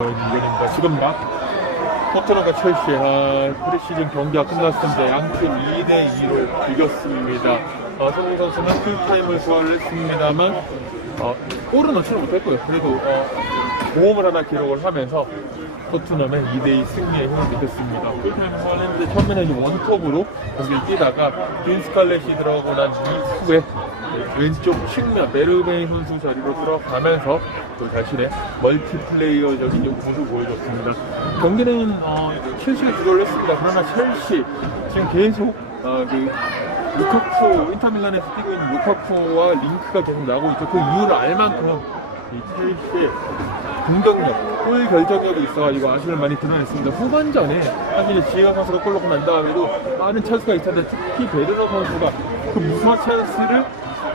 이변입니다. 지금 막 토트넘과 첼시 아, 프리시즌 경기가 끝났습니다. 양팀 2대 2로 이겼습니다. 어, 손흥민 선수는 풀타임을 소화를 했습니다만 어, 골은 넣지는 못했고요. 그래도 어, 모험을 하나 기록을 하면서 토트넘의 2대2 승리에 힘을 믿었습니다. 풀타임을 소화했는데 처음에는 원톱으로 경기를 뛰다가 빈 스칼렛이 들어가고 난 이후에 왼쪽 측면 메르베이 선수 자리로 들어가면서 또 자신의 멀티플레이어적인 모습을 보여줬습니다. 경기는 어, 첼시가 주도를 했습니다. 그러나 첼시 지금 계속 어, 그 루카쿠 인터밀란에서 뛰고 있는 루카쿠와 링크가 계속 나고 있죠. 그 이유를 알 만큼 이 첼시의 공격력, 골 결정력이 있어가지고 아쉬움을 많이 드러냈습니다. 후반전에 사실 지혜가 선수가 골 넣고 난 다음에도 많은 찬스가 있었는데 특히 베르너 선수가 그 무수한 찬스를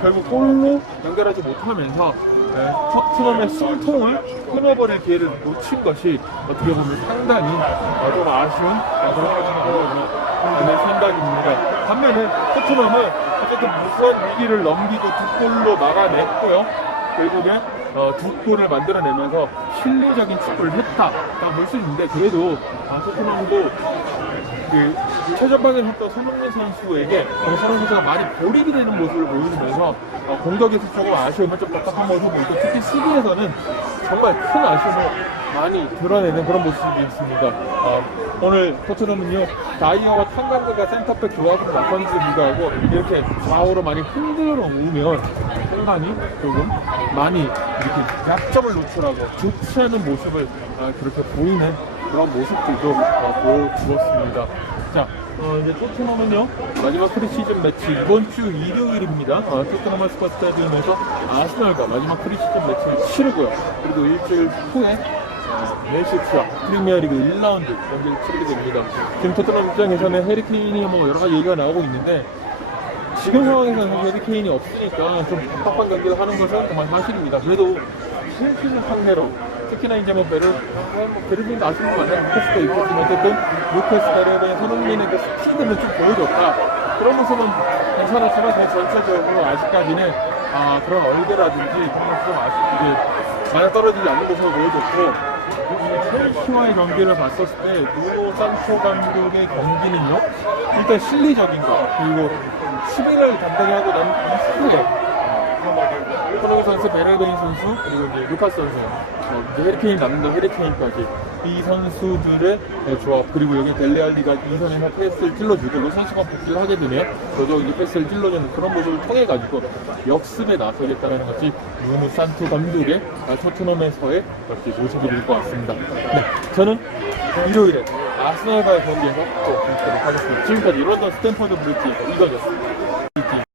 결국 골로 연결하지 못하면서 네, 토트넘의 숨통을 끊어버릴 기회를 놓친 것이 어떻게 보면 상당히 어, 좀 아쉬운 어, 그런 그런 생각입니다. 반면에 토트넘은 어쨌든 무수한 위기를 넘기고 두 골로 막아냈고요. 결국에 어, 두 골을 만들어내면서 실리적인 축구를 했다라고 볼 수 있는데 그래도 아, 토트넘도 그 최전방에 했던 손흥민 선수에게 어, 손흥민 선수가 많이 고립이 되는 모습을 보여주면서 어, 공격에서 조금 아쉬움을 좀 답답한 모습을 보이고 특히 수비에서는 정말 큰 아쉬움을 많이 드러내는 그런 모습이 있습니다. 어, 오늘 토트넘은요 다이어와 탄강가가 센터백 조합으로 나선지 불구하고 이렇게 좌우로 많이 흔들어 놓으면 상당히 조금 많이 이렇게 약점을 노출하고 좋지 않은 모습을 아, 그렇게 보이는 그런 모습들도 어, 보여주었습니다. 자, 어, 이제 토트넘은요 마지막 프리시즌 매치 이번 주 일요일입니다. 어, 토트넘 스쿼 스타디움에서 아스널과 마지막 프리시즌 매치를 치르고요. 그리고 일주일 후에 맨시티와 프리미어리그 1라운드 경기를 치르게 됩니다. 지금 토트넘 입장에서는 해리케인이 뭐 여러 가지 얘기가 나오고 있는데 지금 상황에서는 사실 해리케인이 없으니까 좀 답답한 경기를 하는 것은 정말 사실입니다. 그래도 첼시를 상대로 특히나 이제 뭐 베르 뭐 베르빈도 아쉬운 거 아니야 루카스도 있겠지만 어쨌든 루카스 베르빈 손흥민의 그 스피드는 좀 보여줬다. 그런 모습은 괜찮았지만 그냥 전체적으로 아직까지는 아, 그런 얼개라든지 그런 것좀 아쉽게 많이 떨어지지 않는 모습을 보여줬고 이 첼시와의 경기를 봤었을 때 누노 산초 감독의 경기는요 일단 실리적인 거 그리고 수비를 담당히 하고 난 이후에 손흥민 선수, 베르베인 선수, 그리고 이제 루카스 선수, 어, 이제 해리케인 남는 해리케인까지 이 선수들의 네, 조합 그리고 여기 델레알리가 이선에서 패스를 찔러주고 로 선수가 복귀를 하게 되면 저도 이 패스를 찔러주는 그런 모습을 통해 가지고 역습에 나서겠다는 것이 누누 산투 감독의 아, 토트넘에서의 모습이 될것 같습니다. 네, 저는 일요일에 아스널과의 경기에서 또 뵙도록 하겠습니다. 지금까지 런던 스탠퍼드 브릿지 이거였습니다.